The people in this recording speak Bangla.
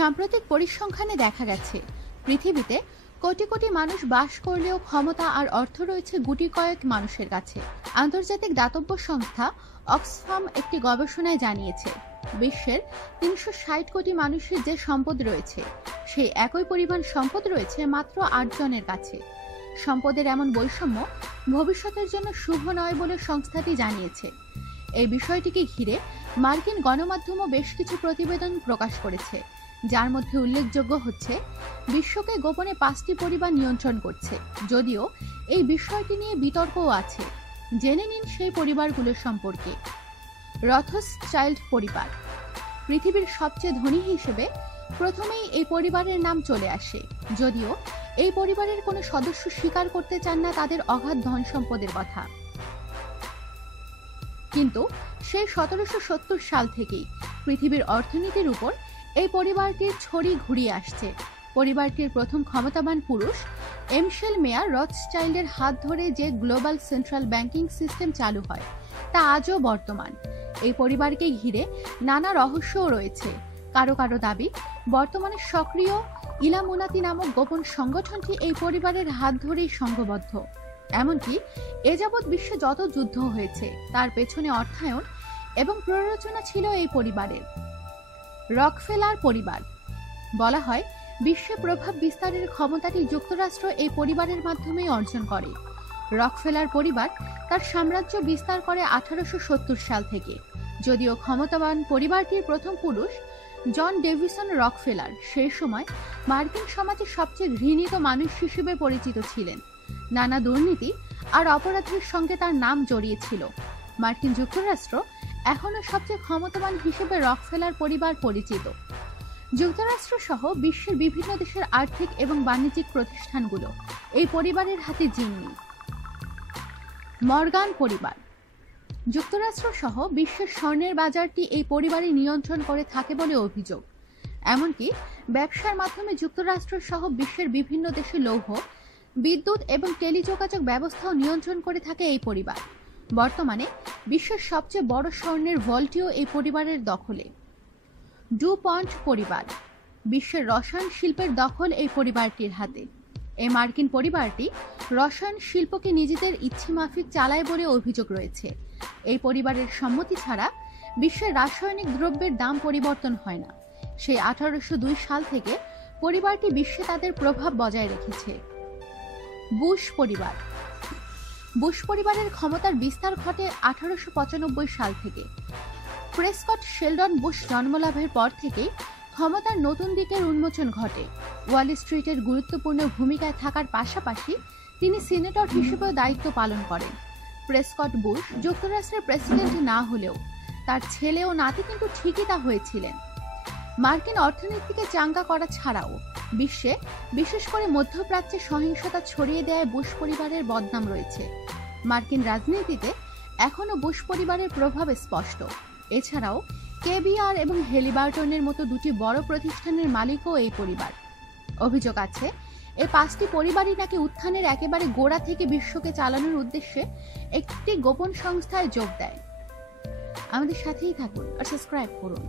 সাম্প্রতিক পরিসংখ্যানে দেখা গেছে পৃথিবীতে কোটি কোটি মানুষ বাস করলেও ক্ষমতা আর অর্থ রয়েছে গুটি কয়েক মানুষের কাছে। আন্তর্জাতিক দাতব্য সংস্থা অক্সফাম একটি গবেষণায় জানিয়েছে, বিশ্বের ৩৬০ কোটি মানুষের যে সম্পদ রয়েছে সেই একই পরিমাণ সম্পদ রয়েছে মাত্র ৮ জনের কাছে। সম্পদের এমন বৈষম্য ভবিষ্যতের জন্য শুভ নয় বলে সংস্থাটি জানিয়েছে। এই বিষয়টিকে ঘিরে মার্কিন গণমাধ্যমও বেশ কিছু প্রতিবেদন প্রকাশ করেছে, যার মধ্যে উল্লেখযোগ্য হচ্ছে বিশ্বকে গোপনে ৫টি পরিবার নিয়ন্ত্রণ করছে। যদিও এই বিষয়টি নিয়ে বিতর্কও আছে। জেনে নিন সেই পরিবারগুলোর সম্পর্কে। রথসচাইল্ড পরিবার পৃথিবীর সবচেয়ে ধনী হিসেবে প্রথমেই এই পরিবারের নাম চলে আসে। যদিও এই পরিবারের কোনো সদস্য স্বীকার করতে চান না তাদের অগাধ ধন সম্পদের কথা, কিন্তু সেই ১৭৭০ সাল থেকেই পৃথিবীর অর্থনীতির উপর এই পরিবারটির ছড়ি ঘুরিয়ে আসছে। পরিবারটির প্রথম ক্ষমতাবান পুরুষ এমশেল মেয়ার রথসচাইল্ডের হাত ধরে যে গ্লোবাল সেন্ট্রাল ব্যাংকিং সিস্টেম চালু হয় তা আজও বর্তমান। এই পরিবারকে ঘিরে নানা রহস্যও রয়েছে। কারো কারো দাবি, বর্তমানে সক্রিয় ইলামুনাতি নামক গোপন সংগঠনটি এই পরিবারের হাত ধরেই সংঘবদ্ধ। এমনকি এ যাবৎ বিশ্বে যত যুদ্ধ হয়েছে তার পেছনে অর্থায়ন এবং প্ররোচনা ছিল এই পরিবারের। রকফেলার পরিবার বলা হয়, বিশ্বে প্রভাব বিস্তারের ক্ষমতাটি যুক্তরাষ্ট্র এই পরিবারের মাধ্যমেই অর্জন করে। রকফেলার পরিবার তার সাম্রাজ্য বিস্তার করে ১৮৭০ সাল থেকে। যদিও ক্ষমতাবান পরিবারটির প্রথম পুরুষ জন ডেভিসন রকফেলার সেই সময় মার্কিন সমাজে সবচেয়ে ঘৃণিত মানুষ হিসেবে পরিচিত ছিলেন। নানা দুর্নীতি আর অপরাধের সঙ্গে তার নাম জড়িয়েছিল। মার্কিন যুক্তরাষ্ট্র এখনো সবচেয়ে ক্ষমতাবান হিসেবে রকফেলার পরিবার পরিচিত। যুক্তরাষ্ট্র সহ বিশ্বের বিভিন্ন দেশের আর্থিক এবং বাণিজ্যিক প্রতিষ্ঠানগুলো এই পরিবারের হাতে জিম্মি। মর্গান পরিবার যুক্তরাষ্ট্র সহ বিশ্বের স্বর্ণের বাজারটি এই পরিবারই নিয়ন্ত্রণ করে থাকে বলে অভিযোগ। এমনকি ব্যবসার মাধ্যমে যুক্তরাষ্ট্র সহ বিশ্বের বিভিন্ন দেশে লৌহ, বিদ্যুৎ এবং টেলিযোগাযোগ ব্যবস্থাও নিয়ন্ত্রণ করে থাকে এই পরিবার। বর্তমানে বিশ্বের সবচেয়ে বড় স্বর্ণের ভল্টটিও এই পরিবারের দখলে। ডুপন্ট পরিবার বিশ্বের রসায়ন শিল্পের দখল এই পরিবারটির হাতে। এই মার্কিন পরিবারটি রসায়ন শিল্পকে নিজেদের ইচ্ছেমাফিক চালায় বলে অভিযোগ রয়েছে। এই পরিবারের সম্মতি ছাড়া বিশ্বের রাসায়নিক দ্রব্যের দাম পরিবর্তন হয় না। সেই ১৮০২ সাল থেকে পরিবারটি বিশ্বে তাদের প্রভাব বজায় রেখেছে। বুশ পরিবার বুশ পরিবারের ক্ষমতার বিস্তার ঘটে ১৮৯৫ সাল থেকে। প্রেসকট শেলডন বুশ জন্মলাভের পর থেকেই ক্ষমতার নতুন দিকের উন্মোচন ঘটে। ওয়াল স্ট্রিটের গুরুত্বপূর্ণ ভূমিকায় থাকার পাশাপাশি তিনি সিনেটর হিসেবেও দায়িত্ব পালন করেন। প্রেসকট বুশ যুক্তরাষ্ট্রের প্রেসিডেন্ট না হলেও তার ছেলে ও নাতি কিন্তু ঠিকই তা হয়েছিলেন। মার্কিন অর্থনীতিকে চাঙ্গা করা ছাড়াও বিশ্বে, বিশেষ করে মধ্যপ্রাচ্যে সহিংসতা ছড়িয়ে দেয় বুশ পরিবারের বদনাম রয়েছে। মার্কিন রাজনীতিতে এখনও বুশ পরিবারের প্রভাব স্পষ্ট। এছাড়াও কেবিআর এবং হেলিবার্টনের মতো দুটি বড় প্রতিষ্ঠানের মালিকও এই পরিবার। অভিযোগ আছে এই 5টি পরিবারই নাকি উত্থানের একেবারে গোড়া থেকে বিশ্বকে চালানোর উদ্দেশ্যে একটি গোপন সংস্থায় যোগ দেয়। আমাদের সাথেই থাকুন আর সাবস্ক্রাইব করুন।